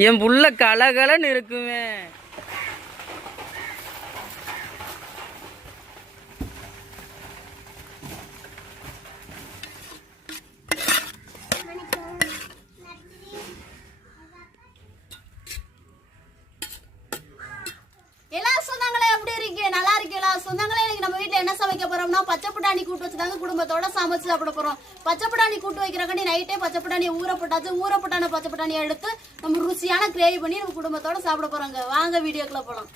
என் புள்ள கலகலன்னு இருக்குமே எல்லா சொந்தங்களே எப்படி இருக்கீங்க நல்லா சொந்தங்களே இன்னைக்கு நம்ம வீட்டில் என்ன சமைக்க போறோம்னா பச்சை கூட்டு வச்சுதாங்க குடும்பத்தோட சமைச்சு சாப்பிட போறோம். பச்சை கூட்டு வைக்கிறக்காண்டி நைட்டே பச்சை பட்டாணியை ஊற போட்டாச்சு. ஊற போட்டான பச்சை எடுத்து நம்ம ருசியான கிரேவி பண்ணி நம்ம குடும்பத்தோட சாப்பிட போறோங்க. வாங்க வீடியோக்குள்ள போலாம்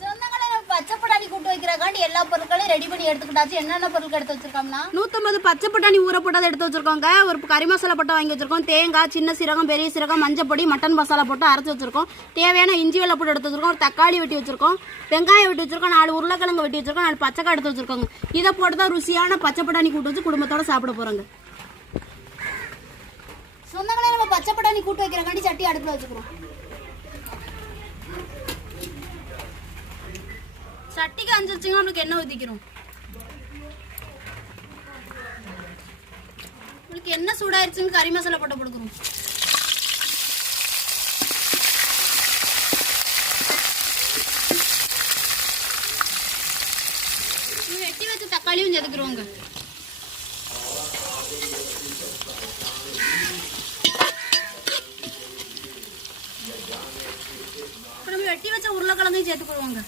சொந்தங்களே நம்ம பச்சை பட்டாணி வைக்கிறக்காண்டி எல்லா பொருட்களையும் ரெடி பண்ணி எடுத்துக்கிட்டாச்சு. என்னென்ன பொருட்கள் எடுத்து வச்சிருக்கோம்னா நூற்றம்பது பச்சை பட்டாணி ஊற போட்டதை எடுத்து வச்சிருக்கோங்க. ஒரு கறி மசாலா போட்டு வாங்கி வச்சிருக்கோம். தேங்காய் சின்ன சீரகம் பெரிய சீரகம் மஞ்சப்பொடி மட்டன் மசாலா போட்டு அரைச்சி வச்சிருக்கோம். தேவையான இஞ்சி வெள்ளை போட்டு எடுத்து வச்சிருக்கோம். ஒரு தக்காளி வெட்டி வச்சிருக்கோம். வெங்காயம் வெட்டி வச்சிருக்கோம். நாலு உருளைக்கிழங்கு வெட்டி வச்சிருக்கோம். நாலு பச்சைக்காய் எடுத்து வச்சிருக்கோங்க. இதை போட்டு தான் ருசியான பச்சை பட்டாணி கூட்டு வச்சு குடும்பத்தோட சாப்பிட போறோங்க. சொந்தங்களே நம்ம பச்சை பட்டாணி கூட்டு வைக்கிறக்காண்டி சட்டி அடுப்புல வச்சுக்கிறோம். சட்டிக்கு அஞ்சு வச்சுங்க நம்மளுக்கு எண்ணெய் ஊற்றிக்கிறோம் உங்களுக்கு என்ன சூடாயிருச்சுங்க கறி மசாலா போட்டு கொடுக்குறோம். வெட்டி வச்ச தக்காளியும் செதுக்குறோங்க வெட்டி வச்ச உருளைக்கிழங்கையும் சேர்த்துக்கிடுவோங்க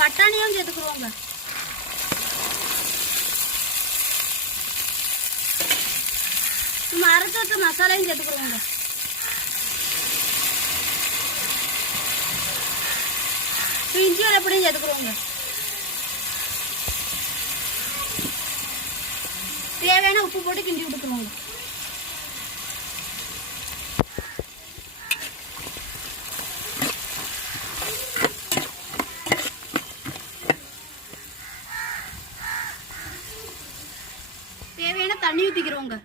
பட்டாணியும் சேர்த்துக்குருவோங்க நம்ம அரைச்சி வச்ச மசாலையும் சேர்த்துக்குருவோங்க இஞ்சி வெள்ளப்படியும் சேர்த்துக்குருவோங்க தேவையான உப்பு போட்டு கிண்டி விட்டுக்குருவோங்க தேவையான தண்ணி ஊற்றிக்கிறோங்க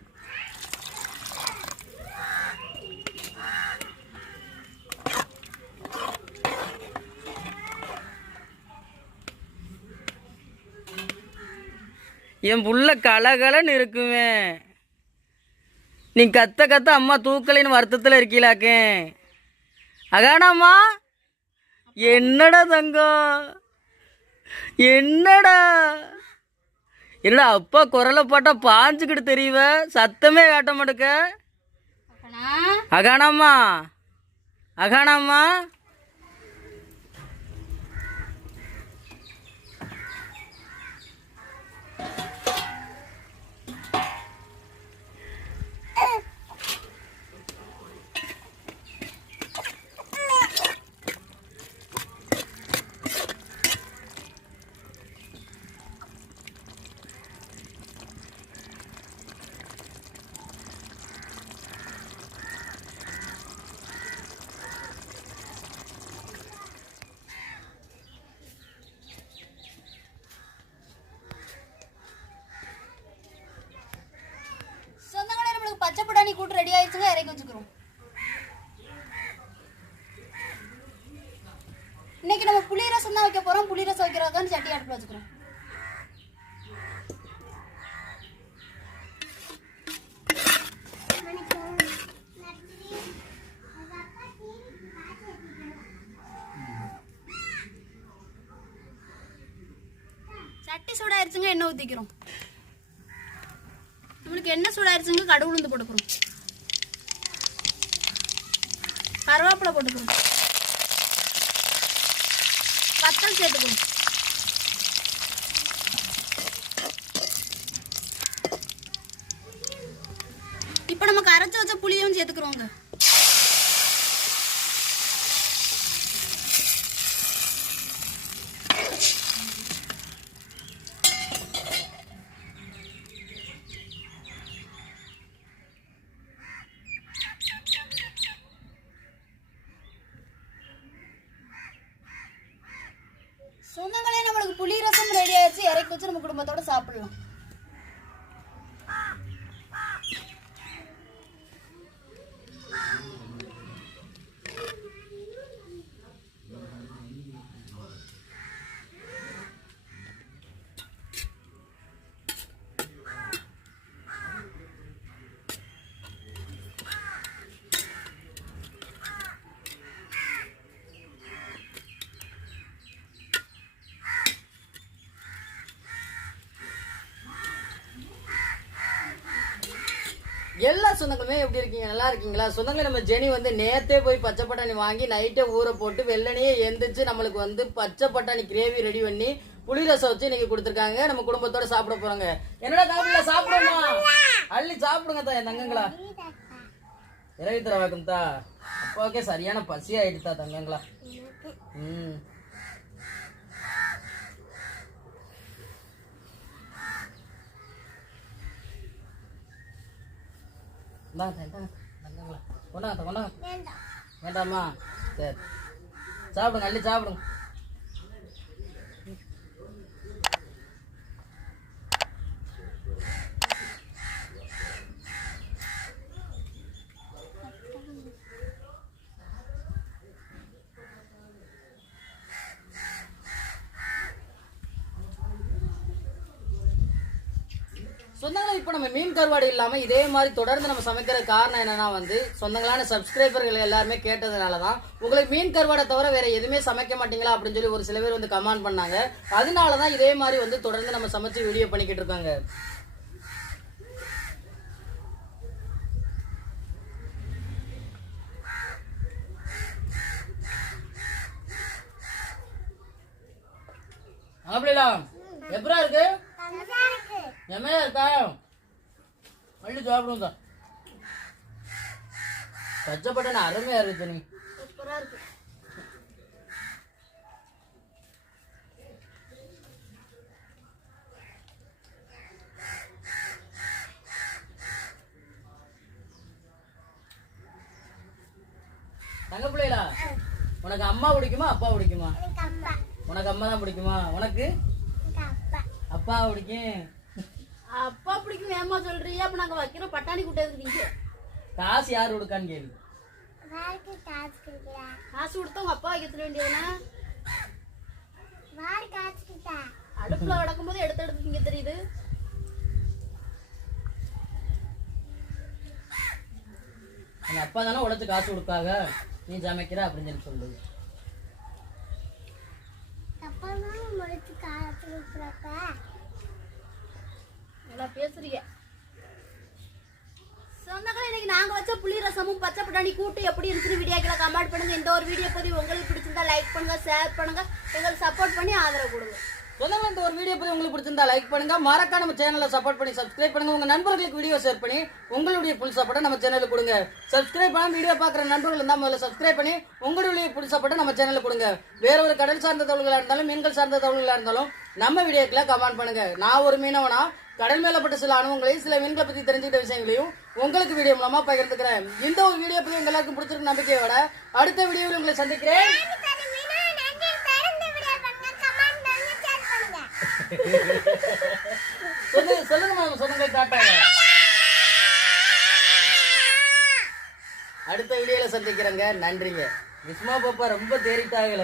என் புள்ள கலகலன்னு இருக்குமே. நீ கத்த கத்த அம்மா தூக்கலைன்னு வருத்தத்தில் இருக்கீங்களாக்கே அகானாம்மா என்னடா தங்கம்? என்னடா? என்னடா அப்பா குரலை போட்டா பாஞ்சுக்கிட்டு தெரியவ? சத்தமே காட்ட மாட்டேக்க. அகானாம்மா. அகானாம்மா சொந்தங்களே பிரியாணி கூட்டு ரெடி ஆயிடுச்சுங்க இறக்கி வச்சுக்கிறோம். இன்னைக்கு நம்ம புளி ரசம் தான் வைக்க போறோம். புளி ரசம் வைக்கிறதுக்கான சட்டி அடுப்புல வச்சுக்கிறோம். சட்டி சூடாயிருச்சுங்க எண்ணெய் ஊற்றிக்கிறோம் நம்மளுக்கு என்ன சூடாயிருச்சுங்க கடுகு உளுந்து போட்டுக்கிறோம். கருவேப்பிலை போட்டுக்கிறோம். வத்தல் சேர்த்துக்கிறோம். இப்போ நம்ம கரைச்சி வச்ச புளியும் சேர்த்துக்கிறோங்க. சொந்தங்களே நம்மளுக்கு புளி ரசம் ரெடி ஆயிடுச்சு இறக்கி வச்சு நம்ம குடும்பத்தோட சாப்பிடலாம். எல்லா சொந்தங்களுமே எப்படி இருக்கீங்க? நல்லா இருக்கீங்களா? சொந்தங்கள் நம்ம ஜெனி வந்து நேத்தே போய் பச்சை பட்டாணி வாங்கி நைட்டே ஊற போட்டு வெள்ளனையே எந்திரிச்சு நம்மளுக்கு வந்து பச்சை பட்டாணி கிரேவி ரெடி பண்ணி புளி ரசம் வச்சு இன்னைக்கு கொடுத்துருக்காங்க. நம்ம குடும்பத்தோட சாப்பிட போறோங்க. என்னடா தாப்பில சாப்பிடுமா? அள்ளி சாப்பிடுங்க தா என் தங்கங்களா. இறவி தர வாக்கும் தா. அப்பாவுக்கே சரியான பசி ஆயிடுதா தங்கங்களா. ம். கொண்டாங்க கொண்டாங்க வேண்டாமா? சரி. சாப்பிடுங்க அள்ளி சாப்பிடுங்க. சொந்தங்களா இப்போ நம்ம மீன் கருவாடு இல்லாமல் இதே மாதிரி தொடர்ந்து நம்ம சமைக்கிற காரணம் என்னன்னா வந்து சொந்தங்களான சப்ஸ்கிரைபர்கள் எல்லாருமே கேட்டதுனால தான் உங்களுக்கு மீன் கருவாடை தவிர வேற எதுவுமே சமைக்க மாட்டீங்களா அப்படின்னு சொல்லி ஒரு சில பேர் வந்து கமெண்ட் பண்ணாங்க. அதனால தான் இதே மாதிரி வந்து தொடர்ந்து நம்ம சமைச்சு வீடியோ பண்ணிக்கிட்டு இருக்காங்க. அப்படிங்களா எப்படா இருக்கு? எம்மையா இருக்கா அள்ளி சாப்பிடுங்க பச்சை பட்டாணி அருமையா இருக்கு நீ. தங்க பிள்ளைகளா உனக்கு அம்மா பிடிக்குமா அப்பா பிடிக்குமா? உனக்கு அம்மா தான் பிடிக்குமா? உனக்கு? அப்பா. பிடிக்கும். பிடிக்கும் ஏமா சொல்றீங்க? அப்ப நாங்க வைக்கிறோம் பட்டாணி கூட்டதுக்கு நீங்க? காசு யார் கொடுக்கான்னு கேள்வி காசு கொடுத்தா உங்க அப்பா வைக்க வேண்டியதுனா அடுப்புல கிடக்கும் போது எடுத்து எடுத்து திங்க தெரியுது. எங்க அப்பா தானே உழைச்சு காசு கொடுக்காக நீ சமைக்கிற அப்படின்னு சொல்லி சொல்லுது. நல்லா பேசுறீங்க. சொந்தங்களே இன்னைக்கு நாங்க வச்ச புளி ரசமும் பச்சை பட்டாணி கூட்டு எப்படி இருந்துச்சு வீடியோக்களை கமெண்ட் பண்ணுங்க. இந்த ஒரு வீடியோ பத்தி உங்களுக்கு பிடிச்சிருந்தா லைக் பண்ணுங்க ஷேர் பண்ணுங்க. எங்களுக்கு சப்போர்ட் பண்ணி ஆதரவு கொடுங்க. சொந்தங்களா இந்த ஒரு வீடியோ பத்தி உங்களுக்கு பிடிச்சிருந்தா லைக் பண்ணுங்க. மறக்காம நம்ம சேனலை சப்போர்ட் பண்ணி சப்ஸ்கிரைப் பண்ணுங்க. உங்க நண்பர்களுக்கு வீடியோ ஷேர் பண்ணி உங்களுடைய புல் சப்போர்ட்டை நம்ம சேனலுக்கு கொடுங்க. சப்ஸ்கிரைப் பண்ணாம வீடியோ பார்க்குற நண்பர்கள் இருந்தால் முதல்ல சப்ஸ்கிரைப் பண்ணி உங்களுடைய புல் சப்போர்ட்டை நம்ம சேனலுக்கு கொடுங்க. வேற ஒரு கடல் சார்ந்த தகவல்களா இருந்தாலும் மீன்கள் சார்ந்த தகவல்களா இருந்தாலும் நம்ம வீடியோக்களை கமெண்ட் பண்ணுங்க. நான் ஒரு மீனவனா கடல் மேலப்பட்ட சில அனுபவங்களையும் சில மீன்களை பற்றி தெரிஞ்சுக்கிட்ட விஷயங்களையும் உங்களுக்கு வீடியோ மூலமா பகிர்ந்துக்கிறேன். இந்த ஒரு வீடியோ பற்றி உங்க எல்லாருக்கும் பிடிச்சிருக்க நம்பிக்கையோட அடுத்த வீடியோவில் உங்களை சந்திக்கிறேன். சொல்லுங்க சொல்லுங்க மேம் காட்டாங்க அடுத்த வீடியோல சந்திக்கிறேங்க. நன்றிங்க. விஸ்மா பாப்பா ரொம்ப தேரிட்டாகல